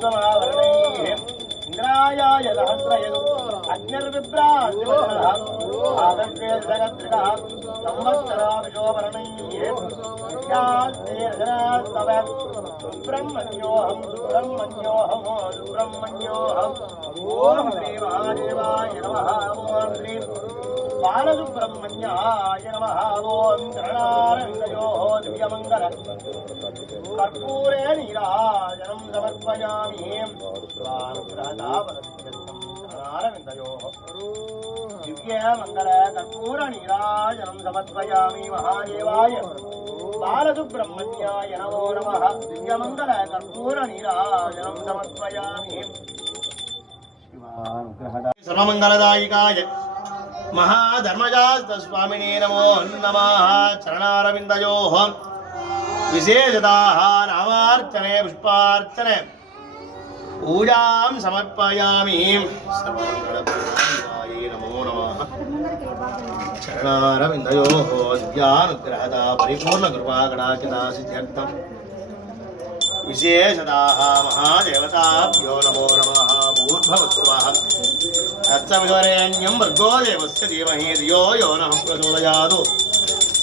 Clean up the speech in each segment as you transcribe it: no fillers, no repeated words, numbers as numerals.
पुष्पमावरणैः इंद्रायाय सहस्रयदु अग्निर्विभ्राजनः आदर्शे जगत्रिकः संवत्सराभिषोवर्णैः विद्यास्तेर्जनास्तव सुब्रह्मण्योऽहं सुब्रह्मण्योऽहं ओम श्री महादेवाय नमः ओम श्री बालसुब्रह्मण्याय नमः ओम चरणारविन्दयोः दिव्यमङ्गल कर्पूरे नीराजनं समर्पयामि चरणारविन्दयोः दिव्यमङ्गल कर्पूर नीराजनं समर्पयामि महादेवाय बालसुब्रह्मण्याय नमो नमः दिव्यमङ्गल कर्पूर नीराजनं समर्पयामि सर्वमङ्गलदायिकाय महाधर्मजास्तस्वामिने नमो नमः चरणारविन्दयोः विशेषतः नामार्चने पुष्पार्चने पूजां समर्पयामि सर्वमङ्गलदायिकाय नमो नमः चरणारविन्दयोः दिव्यानुग्रहदा परिपूर्णकृपाकटाक्षदा सिद्ध्यर्थम् विशेषतः महादेवताभ्यो नमो नमः भूर्भुवस्सुवः तत्सवितुर्वरेण्यं भर्गो देवस्य धीमहि धियो यो नः प्रचोदयात्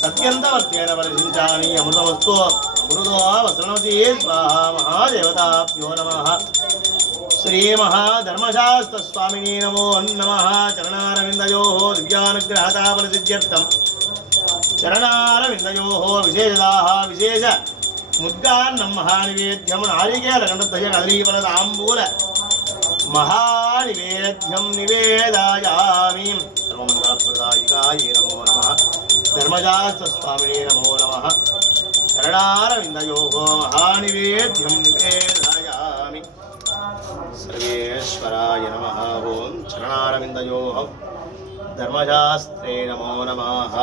सत्यन्तवर्तेन परिषिञ्चामि अमृतमस्तु अमृतो वसृणोति स्वाहा महादेवताभ्यो नमः श्रीमहाधर्मशास्त्रस्वामिने नमो नमः चरणारविन्दयोः दिव्यानुग्रहता फलसिद्ध्यर्थम् चरणारविन्दयोः विशेषतः विशेष मुद्गान्नं महानिवेद्यं नारिकेलगण्डद्वय कदलीफलताम्बूल महानिवेद्यं निवेदयामि सर्वमङ्गलप्रदायिकाय नमो नमः धर्मशास्त्रस्वामिने नमो नमः चरणारविन्दयोः महानिवेद्यं निवेदयामि सर्वेश्वराय नमः ओं चरणारविन्दयोः धर्मशास्त्रे नमो नमः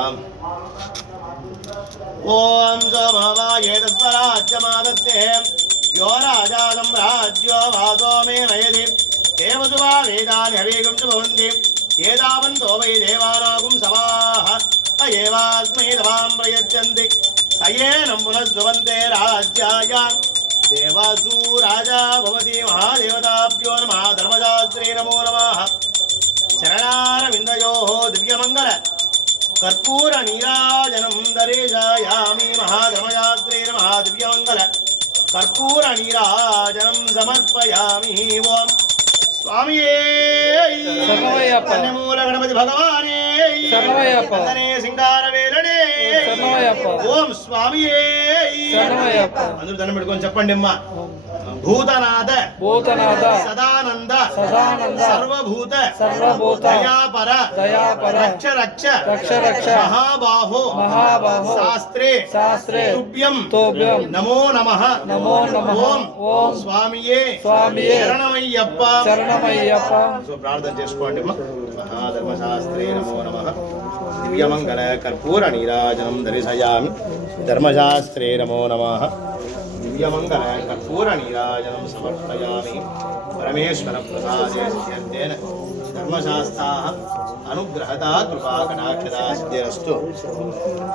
ओम सोमवाये तस्वराज्यमादत्ते यो राजा सम्राज्यो वातो मे नयति देवसुवा वेदानि हवीगं च भवन्ति एतावन्तो वै देवानागुं सवाः तयेवास्मै तवां प्रयच्छन्ति सयेनं पुनस्सुवन्ते राज्याय देवासु राजा भवति महादेवताभ्यो नमः धर्मशास्त्रे नमो नमः चरणारविन्दयोः दिव्यमङ्गल कर्पूर नीराजनं दर्शयामि महाधर्मशास्त्रे नमः दिव्यमङ्गल कर्पूर नीराजनं समर्पयामि ओम स्वामिये सर्वमयप्प मूल गणपति भगवाने सर्वमयप्प वन्दने सिंगारवेलने सर्वमयप्प ओम स्वामिये सर्वमयप्प अंदरू దండం పెట్టుకొని చెప్పండి అమ్మా भूतनाथ भूतनाथ सदानंद सदानंद सर्वभूत सर्वभूत दयापर दयापर रक्ष रक्ष रक्ष रक्ष महाबाहो महाबाहो शास्त्रे शास्त्रे तुभ्यं तुभ्यं नमो नमः ओम ओम स्वामिये स्वामिये शरणमయ్యప్ప शरणमయ్యప్ప సో ప్రార్థన చేసుకోండి అమ్మా మహాధర్మశాస్త్రే నమో నమః దివ్యమంగళ కర్పూర నీరాజనం దర్శయామి ధర్మశాస్త్రే నమో నమః दिव्यमंगल कर्पूर नीराजनं समर्पयामि परमेश्वर प्रसादे सिद्ध्यर्थेन धर्मशास्त्राः अनुग्रहता कृपा कटाक्षता सिद्धिरस्तु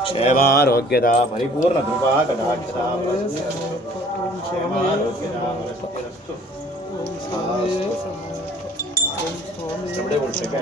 क्षेमारोग्यता परिपूर्ण कृपा कटाक्षता क्षेमारोग्यता सिद्धिरस्तु सबडे बोल सके